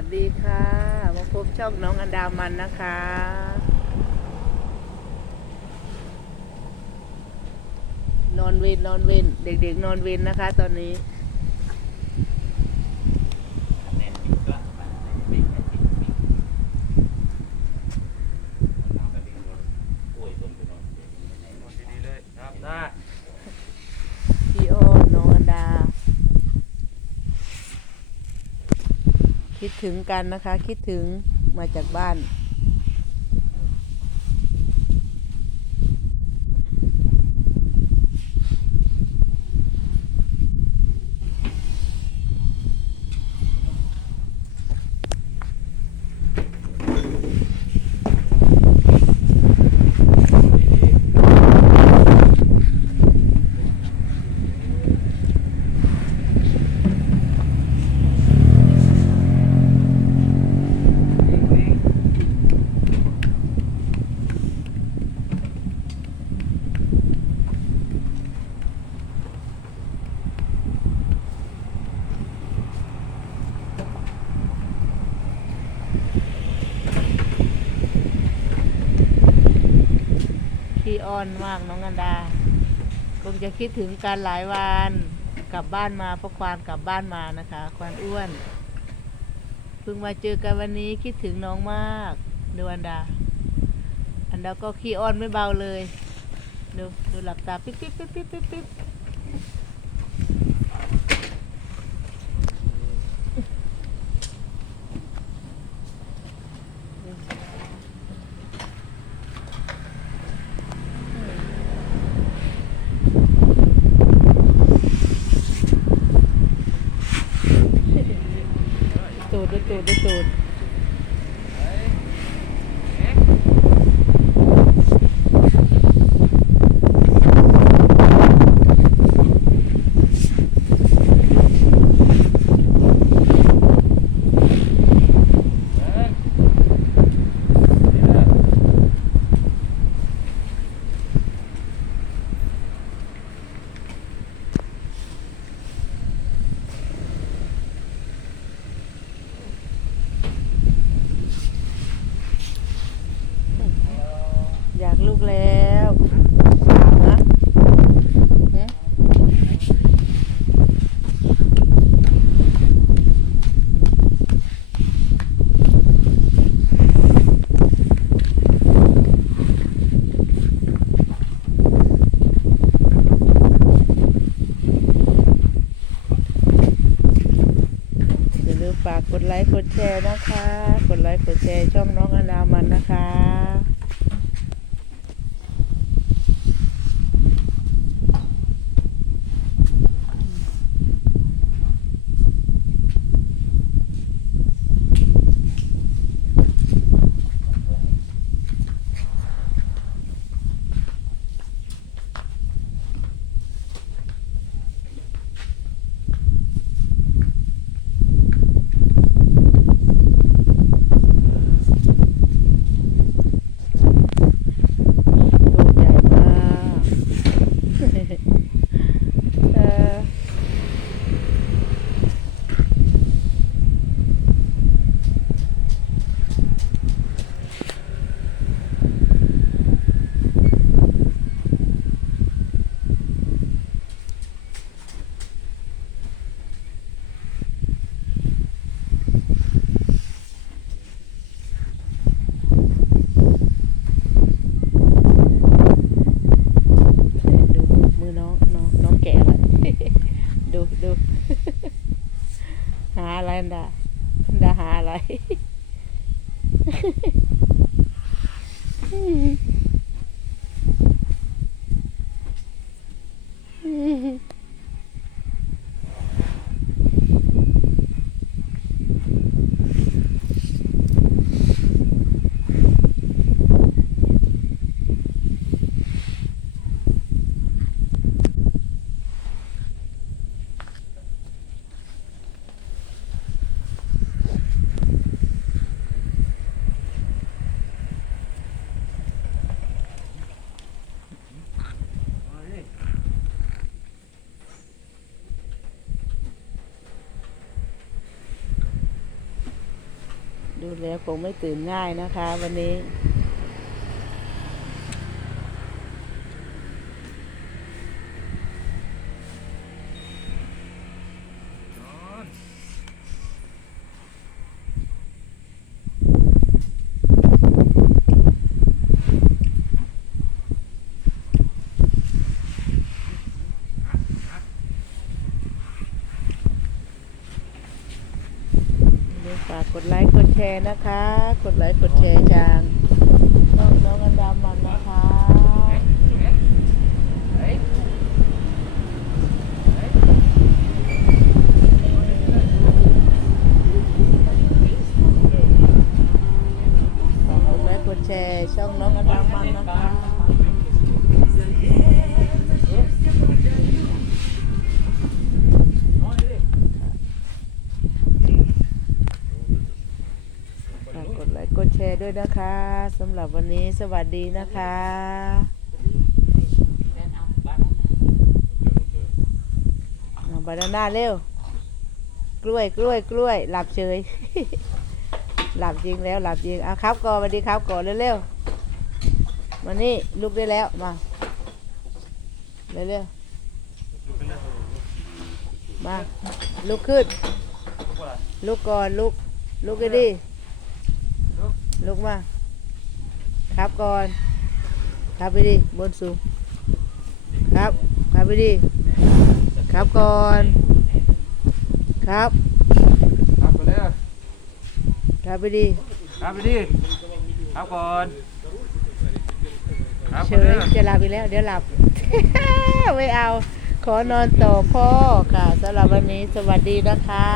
วัสดีค่ะมาพบช่องน้องอันดามันนะคะ นอนเวนนอนเวนเด็กๆ นอนเวนนะคะ ตอนนี้ แน่นบิ๊กละมันบิ๊กแค่บิ๊กบิ๊กมันเอาไปบิ๊กรถกล้วยต้นไปนอนเดี๋ยวมันไม่ได้นอนดีๆเลยครับได้ พี่โอน้องอันดา คิดถึงกันนะคะ คิดถึงมาจากบ้าน ขี้อ้อนมากน้องอันดา คงจะคิดถึงกันหลายวันกลับบ้านมาเพราะความกลับบ้านมานะคะควานอ้วน เพิ่งมาเจอกันวันนี้คิดถึงน้องมากดูอันดา อันดาก็ขี้อ้อนไม่เบาเลย ดูดูหลับตาปิ๊บปิ๊บปิ๊บปิ๊บปิ๊บ ปิ๊บตูดดูตูดดูตูด อยากลูกแล้วสาวนะหึอย่าลืมฝากกด ไลค์กดแชร์นะคะ กดไลค์กดแชร์ช่องน้องอนามันนะคะ ตัวใหญ่มากเออดูมือมือน้องน้องน้องแกะอะไร ดูดูหาอะไรนดาอันดาหาอะไรเดูแล้วคงไม่ตื่นง่ายนะคะ วันนี้ ฝา กดไลค์กดแชร์นะคะ กดไลค์กดแชร์จางน้องน้องอันดามันนะคะ ร์ด้วยนะคะสำหรับวันนี้สวัสดีนะคะเอาบานาน่าเร็ว กล้วยกล้วยกล้วย หลับเฉย หลับจริงแล้วหลับจริงเอาครับก่อนสวัสดีครับก่อนเร็วๆมานี่ลุกได้แล้วมาเร็วๆมาลุกขึ้น ลุกก่อนลุกลุกให้ดี ลุกมา ครับก่อน ครับไปดิบนสูง ครับ ครับไปดิ ครับก่อน ครับ ครับไปเลยครับไปดิ ครับไปดิ ครับก่อน ครับเฉไปเลยยจะหลับอีกแล้ว เดี๋ยวหลับ ไม่เอา ขอนอนต่อพ่อค่ะสำหรับวันนี้สวัสดีนะคะ